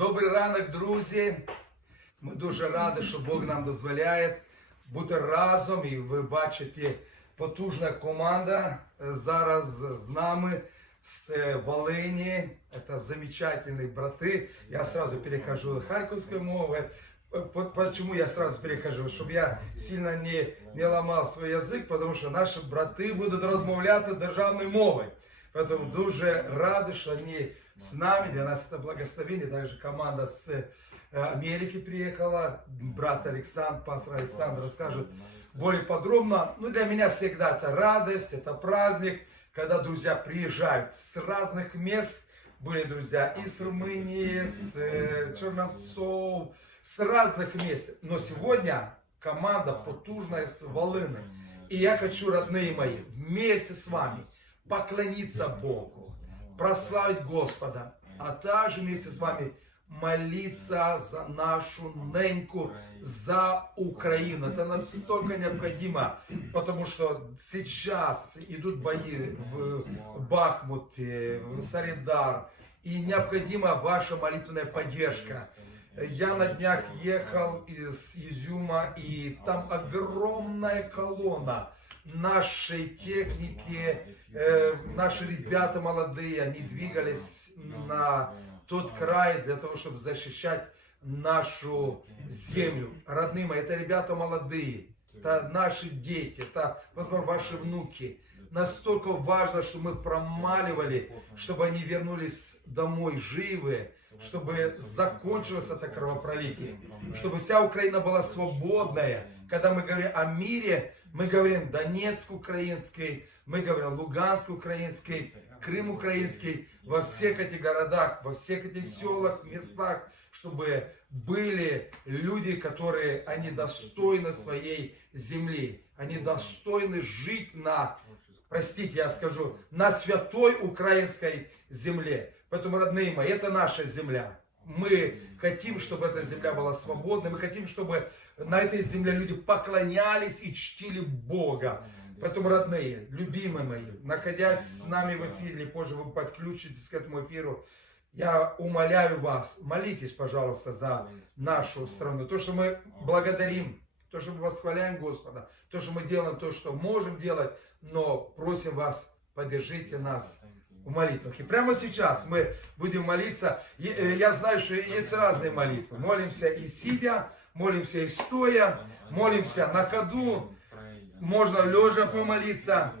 Добрий ранок, друзі. Ми дуже раді, що Бог нам дозволяє бути разом. І ви бачите, потужна команда е, зараз з нами з е, Волині. Це замечательні брати. Я сразу перехожу харьковской мовы. Э, по- Почему я сразу перехожу? Чтобы я сильно не, не ломал свой язык, потому що наші брати будуть розмовляти державною мовою. Поэтому дуже радий, що вони с нами. Для нас это благословение. Также команда с э, Америки приехала. Брат Александр, пастор Александр расскажет более подробно. Ну, для меня всегда это радость, это праздник, когда друзья приезжают с разных мест. Были друзья и с Румынии, с э, Черновцов, с разных мест. Но сегодня команда потужная с Волыны. И я хочу, родные мои, вместе с вами поклониться Богу, прославить Господа, а также вместе с вами молиться за нашу неньку, за Украину. Это настолько необходимо, потому что сейчас идут бои в Бахмуте, в Солидар, и необходима ваша молитвенная поддержка. Я на днях ехал из Изюма, и там огромная колонна нашей техники, э, наши ребята молодые, они двигались на тот край для того, чтобы защищать нашу землю. Родные мои, это ребята молодые, это наши дети, это, возможно, ваши внуки. Настолько важно, что мы промаливали, чтобы они вернулись домой живы, чтобы закончилось это кровопролитие, чтобы вся Украина была свободная. Когда мы говорим о мире, мы говорим Донецк украинский, мы говорим Луганск украинский, Крым украинский, во всех этих городах, во всех этих селах, местах, чтобы были люди, которые, они достойны своей земли, они достойны жить на, простите, я скажу, на святой украинской земле. Поэтому, родные мои, это наша земля. Мы хотим, чтобы эта земля была свободной, мы хотим, чтобы на этой земле люди поклонялись и чтили Бога. Поэтому, родные, любимые мои, находясь с нами в эфире, или позже вы подключитесь к этому эфиру, я умоляю вас, молитесь, пожалуйста, за нашу страну. То, что мы благодарим, то, что мы восхваляем Господа, то, что мы делаем то, что можем делать, но просим вас, поддержите нас в молитвах. И прямо сейчас мы будем молиться. Э, Я знаю, что есть разные молитвы. Молимся и сидя, молимся и стоя, молимся на ходу, можно лежа помолиться,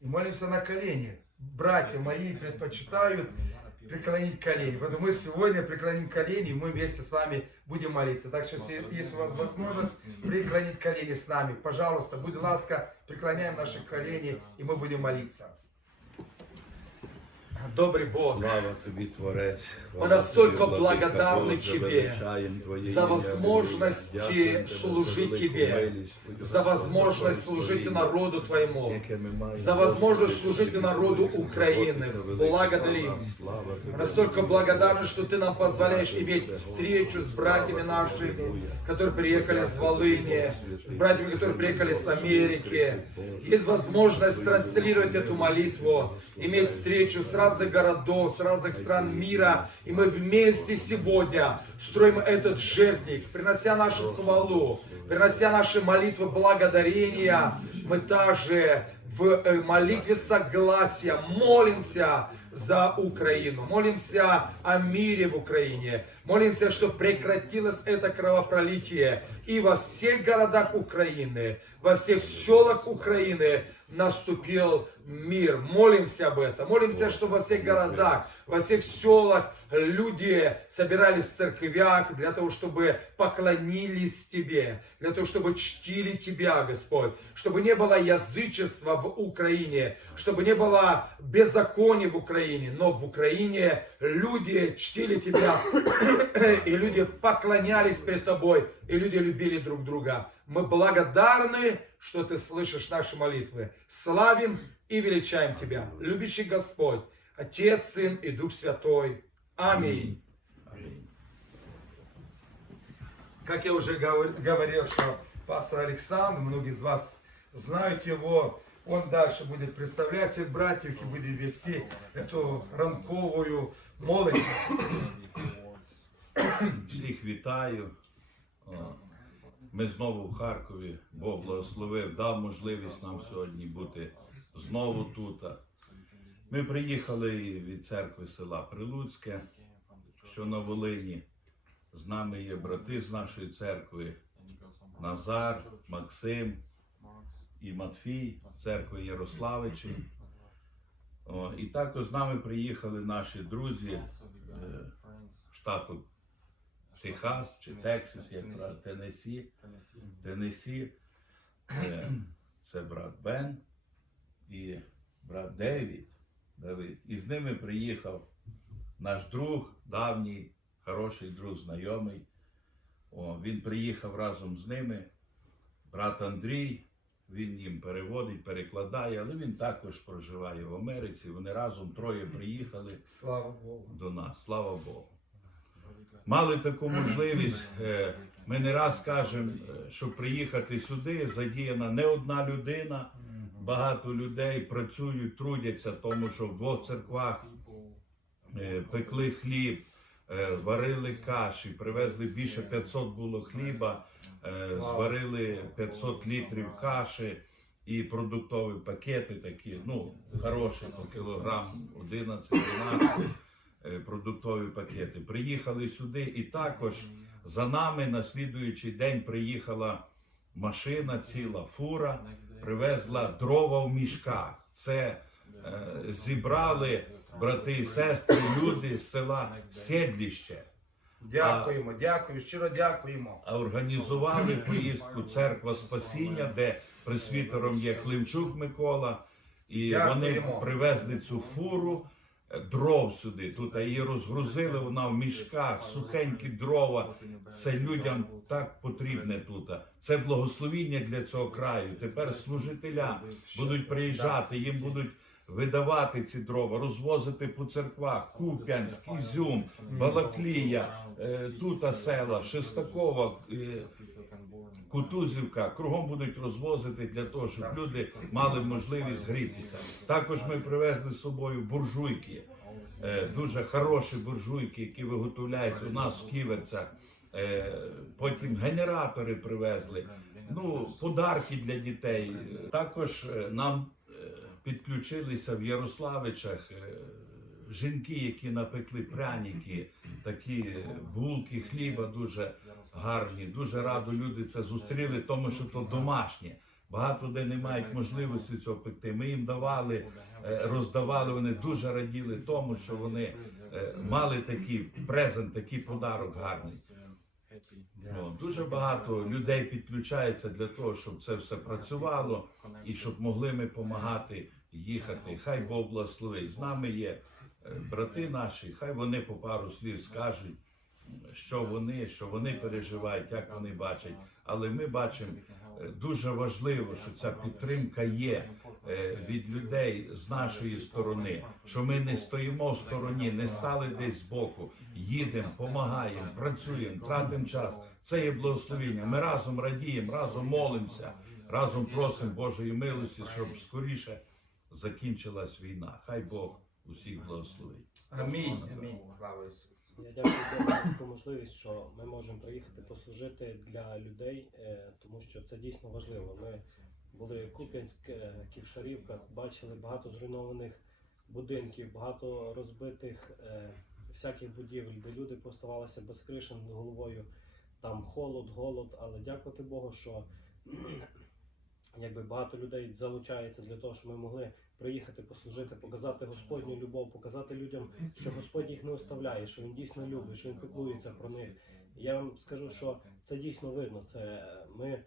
и молимся на колени. Братья мои предпочитают преклонить колени. Поэтому мы сегодня преклоним колени, и мы вместе с вами будем молиться. Так что, если у вас возможность преклонить колени с нами, пожалуйста, будь ласка, преклоняем наши колени, и мы будем молиться. Добрый Бог, Слава тобі, Творець. Мы настолько благодарны Тебе за возможность служить Тебе, за возможность служить народу Твоему, за возможность служить народу Украины. Благодарим. Мы настолько благодарны, что Ты нам позволяешь иметь встречу с братьями нашими, которые приехали с Волыни, с братьями, которые приехали с Америки. Есть возможность транслировать эту молитву, иметь встречу с разных городов, с разных стран мира. И мы вместе сегодня строим этот жертвник, принося нашу хвалу, принося наши молитвы благодарения. Мы также в э, молитве согласия молимся за Украину. Молимся о мире в Украине. Молимся, чтобы прекратилось это кровопролитие. И во всех городах Украины, во всех селах Украины наступил мир. Молимся об этом. Молимся, что во всех городах, во всех селах люди собирались в церквях для того, чтобы поклонились Тебе, для того, чтобы чтили Тебя, Господь, чтобы не было язычества в Украине, чтобы не было беззакония в Украине, но в Украине люди чтили Тебя, и люди поклонялись перед Тобой, и люди любили друг друга. Мы благодарны, что Ты слышишь наши молитвы. Славим и величаем Тебя. Любящий Господь, Отец, Сын и Дух Святой. Аминь. Как я уже говор- говорил, что пастор Александр, многие из вас знают его, он дальше будет представлять всех братьев и будет вести эту ранковую молодь. Всіх вітаю. Ми знову в Харкові. Бог благословив, дав можливість нам сьогодні бути знову тут. Ми приїхали від церкви села Прилуцьке, що на Волині. З нами є брати з нашої церкви Назар, Максим і Матфій, церкви Ярославичі. О, і також з нами приїхали наші друзі е, штату Техас чи Тексас, як Теннессі. Теннессі. Це, це брат Бен і брат Девід. Давид. І з ними приїхав наш друг, давній, хороший друг, знайомий. О, він приїхав разом з ними. Брат Андрій, він їм переводить, перекладає, але він також проживає в Америці. Вони разом троє приїхали Слава Богу. до нас. Слава Богу. Мали таку можливість. е, Ми не раз кажемо, е, щоб приїхати сюди, задіяна не одна людина, багато людей працюють, трудяться, тому що в двох церквах е, пекли хліб, варили каші, привезли більше 500 було хліба, е, зварили 500 літрів каші і продуктові пакети такі, ну, хороші по кілограм 11-12 е, продуктові пакети. Приїхали сюди і також за нами на слідуючий день приїхала машина ціла, фура, привезла дрова в мішках. Це е, зібрали брати і сестри, люди з села Седліще. Дякуємо, дякую, щиро дякуємо. А організували поїздку Церква Спасіння, де пресвітером є Климчук Микола. І вони привезли цю фуру е, дров сюди. Тут її розгрузили, вона в мішках, сухенькі дрова. Це людям так потрібне тут. Це благословіння для цього краю. Тепер служителя будуть приїжджати, їм будуть видавати ці дрова, розвозити по церквах, Куп'янськ, Ізюм, Балаклія, е, тута села, Шестакова, е, Кутузівка. Кругом будуть розвозити для того, щоб люди мали можливість грітися. Також ми привезли з собою буржуйки, е, дуже хороші буржуйки, які виготовляють у нас в Ківерцях. Потім генератори привезли. Ну, подарки для дітей. Також нам підключилися в Ярославичах е, жінки, які напекли пряники, такі е, булки, хліба дуже гарні. Дуже радо люди це зустріли, тому що то домашнє. Багато де не мають можливості цього пекти. Ми їм давали, е, роздавали. Вони дуже раділи тому, що вони мали такий презент, такий подарок гарний. Ну, дуже багато людей підключається для того, щоб це все працювало і щоб могли ми допомагати їхати. Хай Бог благословить. З нами є е, брати наші, хай вони по пару слів скажуть, що вони, що вони переживають, як вони бачать. Але ми бачимо е, дуже важливо, що ця підтримка є від людей з нашої сторони, що ми не стоїмо в стороні, не стали десь збоку, їдемо, допомагаємо, працюємо, тратимо час. Це є благословіння. Ми разом радіємо, разом молимося, разом просимо Божої милості, щоб скоріше закінчилась війна. Хай Бог усіх благословить. Амінь. Амінь. Слава Ісусу. Я дякую за таку можливість, що ми можемо приїхати послужити для людей, е, тому що це дійсно важливо. Ми були Куп'янськ, Ківшарівка, бачили багато зруйнованих будинків, багато розбитих е, всяких будівель, де люди поставалися без криші над головою. Там холод, голод, але дякувати Богу, що якби багато людей залучається для того, щоб ми могли приїхати послужити, показати Господню любов, показати людям, що Господь їх не оставляє, що він дійсно любить, що він піклується про них. Я вам скажу, що це дійсно видно. Це е, ми,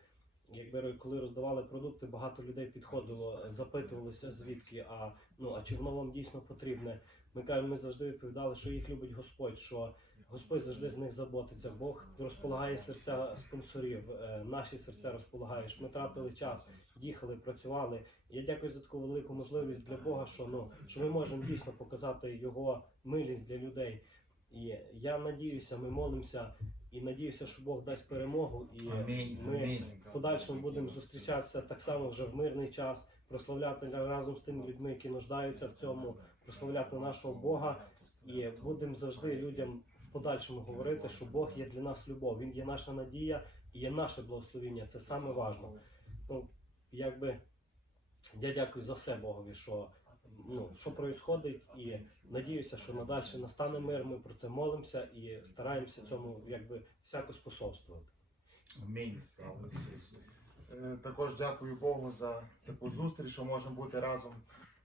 якби коли роздавали продукти, багато людей підходило, запитувалося звідки, а ну а чи воно вам дійсно потрібне. Ми кажемо, ми завжди відповідали, що їх любить Господь, що Господь завжди з них заботиться. Бог розполагає серця спонсорів, е, наші серця розполагає. що Ми тратили час, їхали, працювали. Я дякую за таку велику можливість для Бога, що ну що ми можемо дійсно показати його милість для людей. І я надіюся, ми молимося і надіюся, що Бог дасть перемогу. І Амінь. ми Амінь. в подальшому будемо зустрічатися так само вже в мирний час, прославляти разом з тими людьми, які нуждаються в цьому, прославляти нашого Бога, і будемо завжди людям в подальшому говорити, що Бог є для нас любов, Він є наша надія і є наше благословіння. Це саме важливо. Ну, якби я дякую за все Богові, що ну, що происходить, і надіюся, що надалі настане мир. Ми про це молимося і стараємося цьому якби всяко способствувати. Амінь. Слава Ісусу. Е, Також дякую Богу за таку зустріч, що можемо бути разом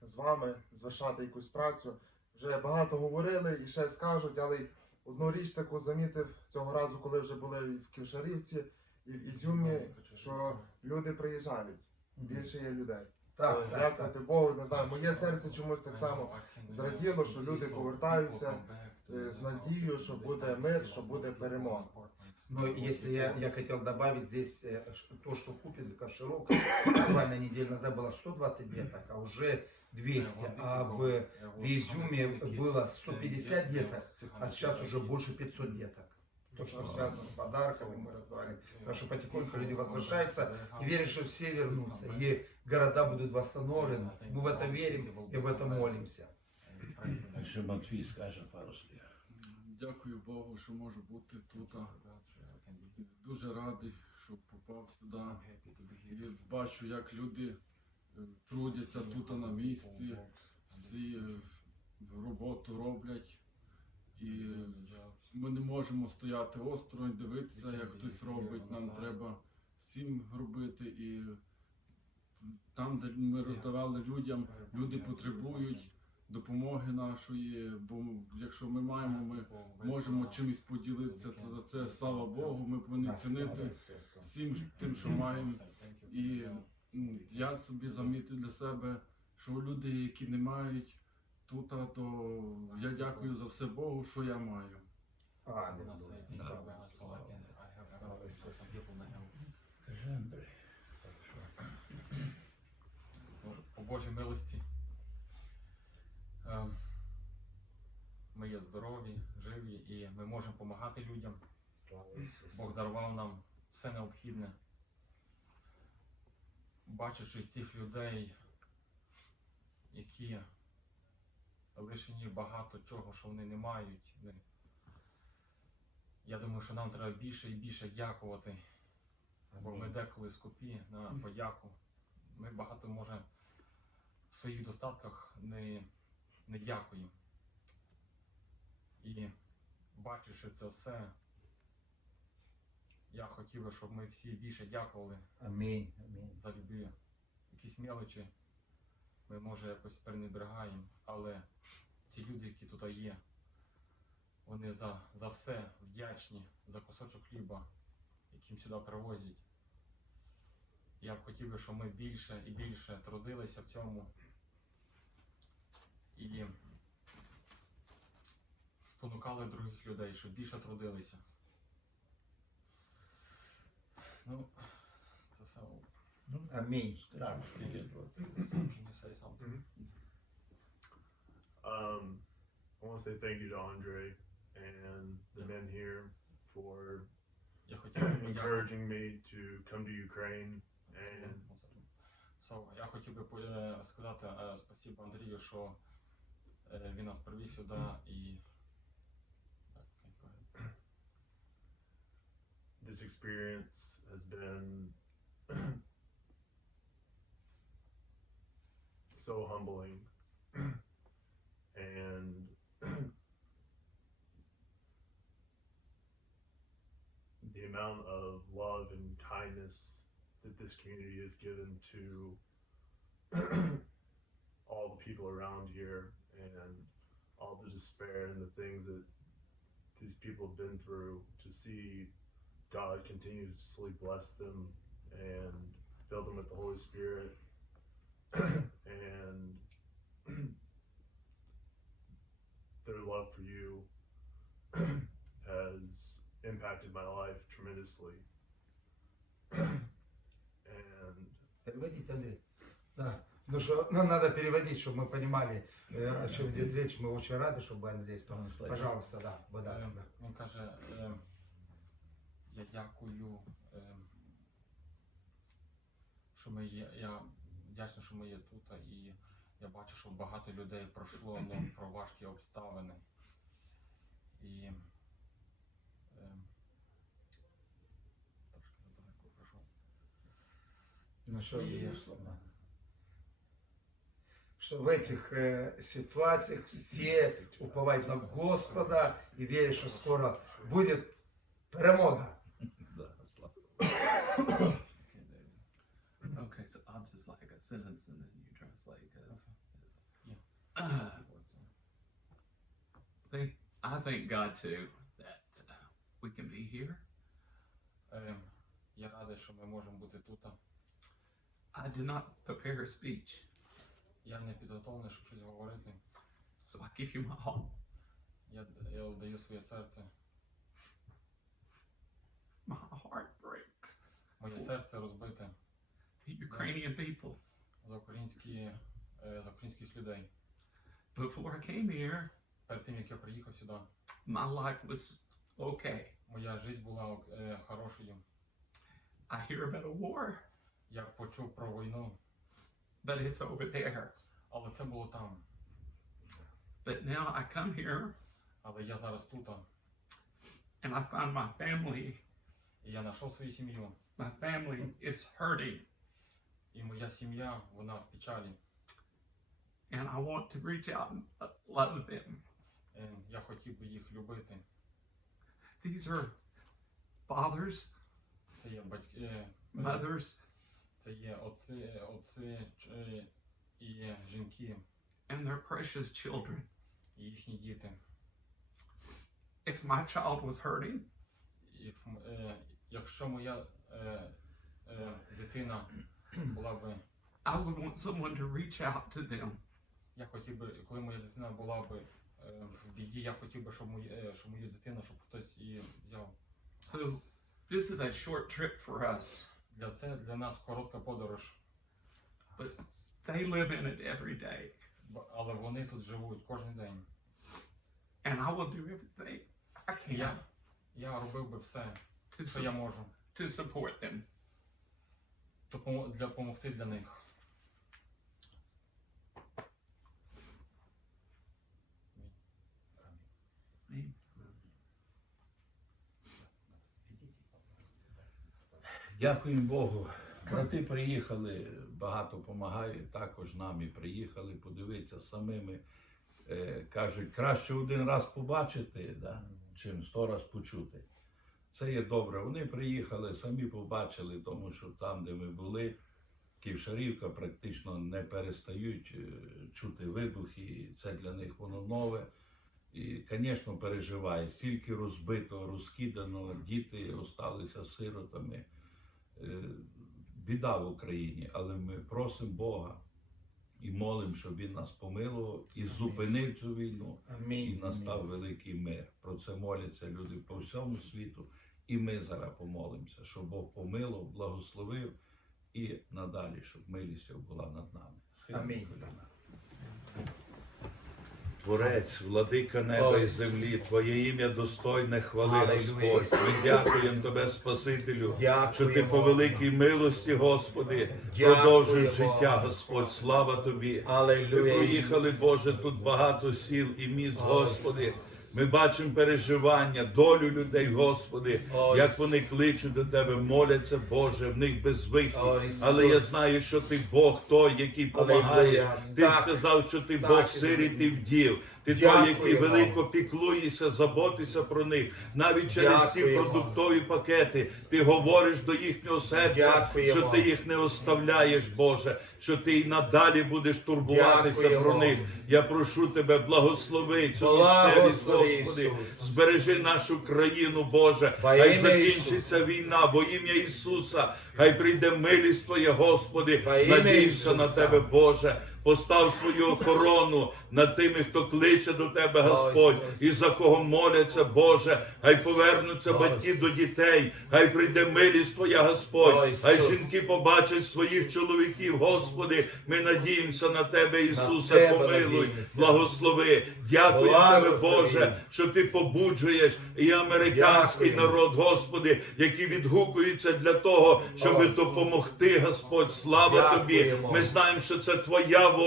з вами, звершати якусь працю. Вже багато говорили і ще скажуть, але одну річ таку замітив цього разу, коли вже були і в Ківшарівці, і в Ізюмі, що люди приїжджають. Більше є людей. Так, Е, так, так. Дякувати Богу, не знаю, моє серце чомусь так само зраділо, що люди повертаються е, з надією, що буде мир, що буде перемога. Но если я, я хотел добавить здесь э, ш- то, что в Купе широкая, буквально неделю назад было 120 деток, а уже 200, а в, в Изюме было 150 деток, а сейчас уже больше 500 деток. То, что связано с подарками, мы раздавали. Так что потихоньку люди возвращаются и верят, что все вернутся, и города будут восстановлены. Мы в это верим и в это молимся. Ще Матвій скаже пару слів. Дякую Богу, що можу бути тут. І Дуже радий, що попав сюди. І бачу, як люди е, трудяться тут на місці, всі е, роботу роблять. І ми не можемо стояти осторонь, дивитися, як хтось робить. Нам треба всім робити. І там, де ми роздавали людям, люди потребують допомоги нашої, бо якщо ми маємо, ми можемо чимось поділитися, то за це слава Богу, ми повинні цінити всім тим, що маємо. І я собі замітив для себе, що люди, які не мають тут, то я дякую за все Богу, що я маю. Ну, по Божій милості. е, Ми є здорові, живі і ми можемо допомагати людям. Слава Ісусу. Бог дарував нам все необхідне. Бачачи цих людей, які лишені багато чого, що вони не мають. Я думаю, що нам треба більше і більше дякувати. Бо ми деколи скупі на подяку. Ми багато може в своїх достатках не, не дякуємо. І бачивши це все, я хотів би, щоб ми всі більше дякували Амінь. Амінь. за любі якісь мелочі. Ми може якось перенебрегаємо, але ці люди, які тут є, вони за, за все вдячні, за кусочок хліба, яким сюди привозять. Я б хотів би, щоб ми більше і більше трудилися в цьому і спонукали других людей, щоб більше трудилися. Ну, це все. Амінь. Так. Can you say something? Um, I want to say thank you to Andre and the men here for Я хотів би подякувати. encouraging me to come to Ukraine and So, я хотів би е, сказати е, спасибо Андрію, що е, він нас привів сюди і. Так, окей, go ahead. this experience has been so humbling. And the amount of love and kindness that this community has given to all the people around here and all the despair and the things that these people have been through to see God continuously bless them and fill them with the Holy Spirit and their love for you has impacted my life tremendously. and Переводить, Андрей. Да. Ну что, ну, надо переводить, чтобы мы понимали, э, о чем идет речь. Мы очень рады, что Бен здесь. Там. Пожалуйста, да, вода. Е, да. Він каже, е, я дякую, е, що ми є. Я вдячний, що ми є тут. І я бачу, що багато людей пройшло ну, про важкі обставини. І е, трошки забагато пройшов. Ну що є слова? что в этих е, э, ситуациях все уповают на Господа і вірять, що скоро будет перемога. Да, слава. Okay, so obs is like a sentence and then you translate as. Uh, thank, I thank God too that uh, we can be here. Е, Я радий, що ми можемо бути тут. I did not prepare a speech, Я не підготовлений, щоб щось говорити. so I give you my heart. Я, я даю своє серце. My heart breaks. Моє серце розбите The Ukrainian people. За українські, е, за українських людей. Before I came here, Перед тим як я приїхав сюди, my life was okay. моя життя була е, хорошою. I hear about a war, Я почув про війну, but it's over there. але це було там. But now I come here Але я зараз тут, and I find my family. і я знайшов свою сім'ю. My family is hurting, І моя сім'я, вона в печалі. and I want to reach out and uh, love them. Е, Я хотів би їх любити. These are fathers, Це є батьки, е, е, mothers, це є отці, отці ч- е, і жінки, and their precious children. і їхні діти. If my child was hurting, І ф- е, якщо моя е, е, дитина була би, I would want someone to reach out to them. я хотів би, коли моя дитина була би е, в біді, я хотів би, щоб мою, е, щоб мою дитину, щоб хтось її взяв. So this is a short trip for us, Для це для нас коротка подорож, but they live in it every day. бо- але вони тут живуть кожен день. And I will do everything I can Я, я робив би все, to, що su- я можу, to support them. Допомогти для них. Дякуємо Богу. Брати приїхали, багато допомагають, також нам і приїхали подивитися самими. Е, кажуть, краще один раз побачити, да, чим сто раз почути. Це є добре. Вони приїхали, самі побачили, тому що там, де ми були, Ківшарівка практично не перестають е, чути вибухи, і це для них воно нове. І, звісно, переживає. Стільки розбито, розкидано, діти осталися сиротами. Е, Біда в Україні, але ми просимо Бога і молимо, щоб Він нас помилував і зупинив цю війну, і настав великий мир. Про це моляться люди по всьому світу. І ми зараз помолимося, щоб Бог помилував, благословив і надалі, щоб милість була над нами. Амінь. Творець, владика неба і землі, Твоє ім'я достойне хвали. Господь. Ми дякуємо Тебе, Спасителю, Дякуємо. що Ти по великій милості, Господи, продовжуєш життя, Господь. Слава Тобі. Ми Аллилуйя. проїхали, Боже, тут багато сіл і міст, Господи. Ми бачимо переживання, долю людей, Господи, Ой, як Ісус. вони кличуть до Тебе, моляться, Боже, в них без вихід. Ой, Але я знаю, що Ти Бог той, який допомагає. Ти Так. сказав, що ти Так, Бог сиріт і вдів. Ти той, який велико піклуєшся, заботишся про них. Навіть через ці Дякуємо. продуктові пакети ти говориш до їхнього серця, Дякуємо. що ти їх не оставляєш, Боже, що ти й надалі будеш турбуватися Дякуємо. про них. Я прошу тебе, благослови цю місцевість, Господи, Ісус. збережи нашу країну, Боже. Во Хай ім'я закінчиться війна, бо ім'я Ісуса, хай прийде милість Твоя, Господи. Во ім'я Надіюся на Ісуса. Тебе, Боже. Постав свою охорону над тими, хто кличе до Тебе, Господь, і за кого моляться, Боже. Хай повернуться батьки до дітей, хай прийде милість Твоя, Господь. Хай жінки побачать своїх чоловіків, Господи. Ми надіємося на Тебе, Ісусе, помилуй, благослови. Дякую Тебе, Боже, що Ти побуджуєш і американський народ, Господи, які відгукуються для того, щоб допомогти, Господь. Слава Тобі. Ми знаємо, що це Твоя воля,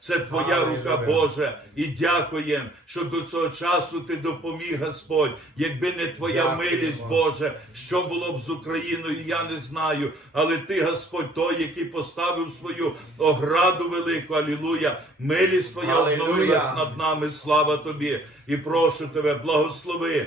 це Твоя рука. Боже. І дякуємо, що до цього часу Ти допоміг, Господь. Якби не Твоя милість, Боже, що було б з Україною, я не знаю. Але Ти, Господь, той, який поставив свою ограду велику, алілуя. Милість Твоя обновилась над нами. Слава Тобі. І прошу Тебе, благослови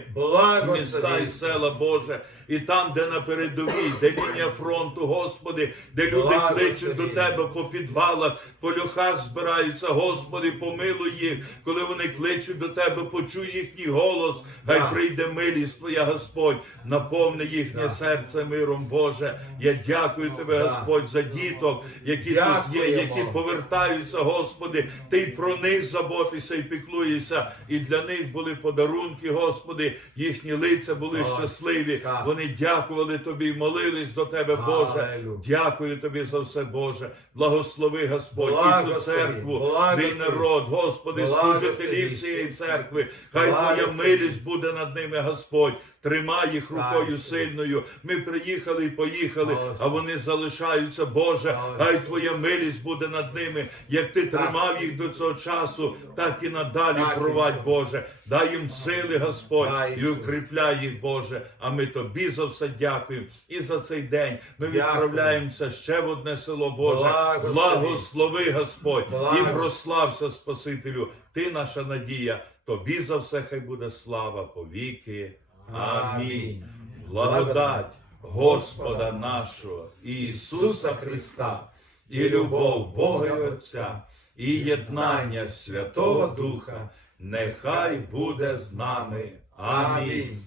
міста і села Боже, і там, де на передовій, де лінія фронту, Господи, де люди кличуть до Тебе по підвалах, по льохах збираються, Господи, помилуй їх, коли вони кличуть до Тебе, почуй їхній голос, хай Да. прийде милість Твоя, Господь, наповни їхнє Да. серце миром, Боже. Я дякую Тебе, Да. Господь, за діток, які тут є, які повертаються, Господи, Ти й про них заботися і піклуєшся, і для них були подарунки, Господи, їхні лиця були щасливі. Вони дякували Тобі молились до Тебе, Боже. Дякую Тобі за все, Боже. Благослови, Господь, і цю церкву, твій народ, Господи, служителів цієї церкви. Хай Твоя милість буде над ними, Господь. Тримай їх рукою сильною. Ми приїхали і поїхали, а вони залишаються, Боже. Хай Твоя милість буде над ними. Як ти тримав їх до цього часу, так і надалі провадь, Боже. Дай їм сили, Господь, і укріпляй їх, Боже. А ми тобі за все дякуємо. І за цей день ми Дякую. відправляємося ще в одне село, Боже. Благослови. Благослови, Господь, і прослався Спасителю. Ти наша надія. Тобі за все хай буде слава повіки. Амінь. Благодать Господа нашого Ісуса Христа і любов Бога і Отця, і єднання Святого Духа, нехай буде з нами. Амінь.